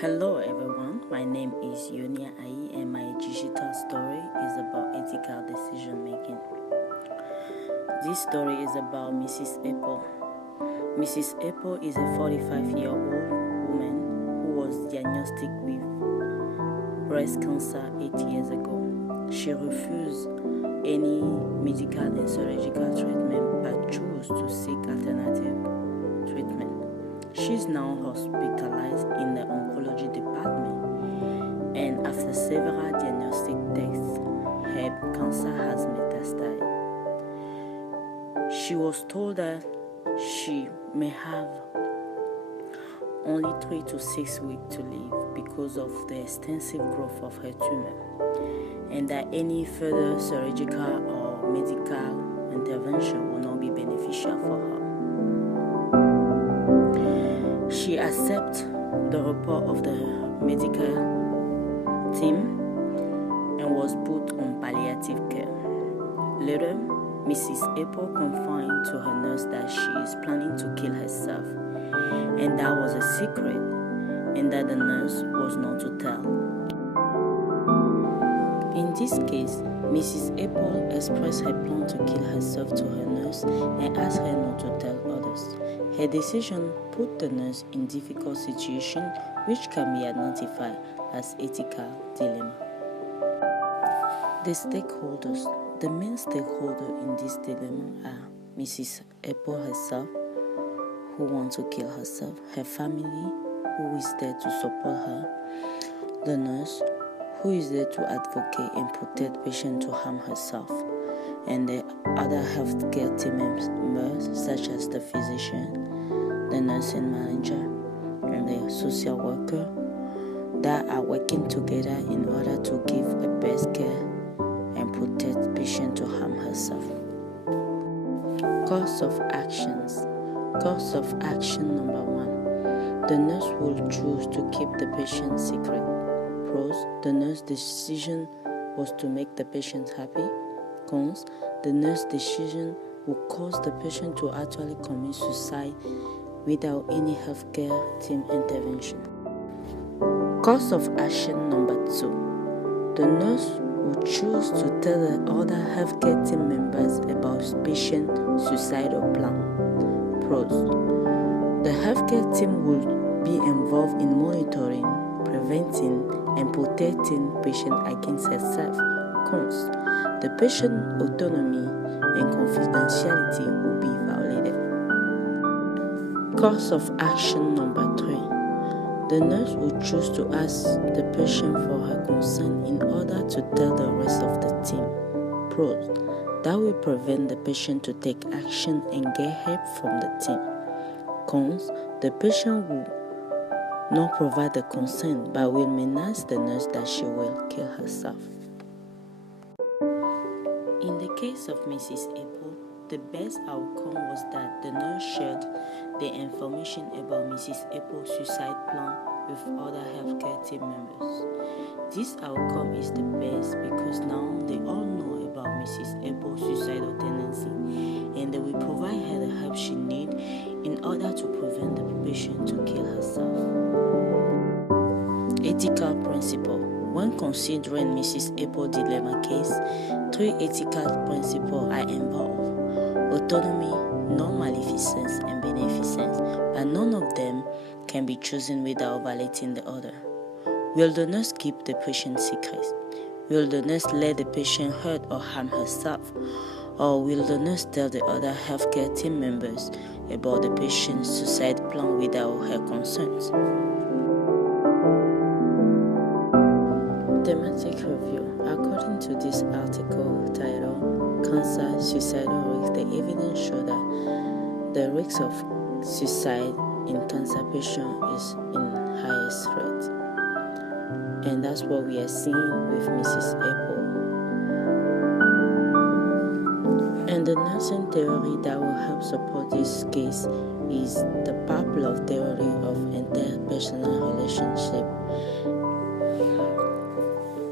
Hello everyone, my name is Yonia Ai and my digital story is about ethical decision making. This story is about Mrs. Apple. Mrs. Apple is a 45-year-old woman who was diagnosed with breast cancer 8 years ago. She refused any medical and surgical treatment but chose to seek alternative treatment. She is now hospitalized in the oncology department, and after several diagnostic tests, her cancer has metastasized. She was told that she may have only 3 to 6 weeks to live because of the extensive growth of her tumor, and that any further surgical or medical intervention will not be beneficial for her. She accepted the report of the medical team and was put on palliative care. Later, Mrs. Apple confided to her nurse that she is planning to kill herself, and that was a secret, and that the nurse was not to tell. In this case, Mrs. Apple expressed her plan to kill herself to her nurse and asked her not to tell others. Her decision put the nurse in difficult situation which can be identified as ethical dilemma. The stakeholders. The main stakeholders in this dilemma are Mrs. Apple herself, who wants to kill herself, her family, who is there to support her, the nurse, who is there to advocate and protect patient to harm herself, and the other healthcare team members such as the physician, the nursing manager, and the social worker that are working together in order to give a best care and protect patient to harm herself. Course of actions. Course of action number 1. The nurse will choose to keep the patient secret. Pros, the nurse's decision was to make the patient happy. Cons, the nurse's decision will cause the patient to actually commit suicide without any healthcare team intervention. Course of action number 2. The nurse will choose to tell the other healthcare team members about patient suicidal plan. Pros, the healthcare team will be involved in monitoring, preventing, and protecting patient against herself. Cons, the patient autonomy and confidentiality will be violated. Course of action number 3. The nurse will choose to ask the patient for her consent in order to tell the rest of the team. Pros, that will prevent the patient to take action and get help from the team. Cons, the patient will not provide the consent but will menace the nurse that she will kill herself. In the case of Mrs. Apple, the best outcome was that the nurse shared the information about Mrs. Apple's suicide plan with other healthcare team members. This outcome is the best because now they all know about Mrs. Apple's suicidal tendency, and they will provide her the help she needs in order to prevent the patient to kill herself. Ethical principle. When considering Mrs. Apple's dilemma case, 3 ethical principles are involved: autonomy, non-maleficence, and beneficence, but none of them can be chosen without violating the other. Will the nurse keep the patient secret? Will the nurse let the patient hurt or harm herself? Or will the nurse tell the other healthcare team members about the patient's suicide plan without her consent? Thematic review. According to this article titled Cancer Suicidal Risk, the evidence shows that the risk of suicide in cancer patients is in highest rate. And that's what we are seeing with Mrs. Apple. And the nursing theory that will help support this case is the Pavlov theory of interpersonal relationship.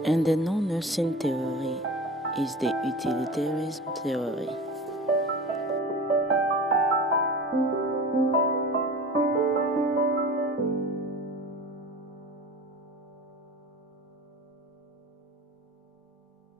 And the non-nursing theory is the utilitarianism theory.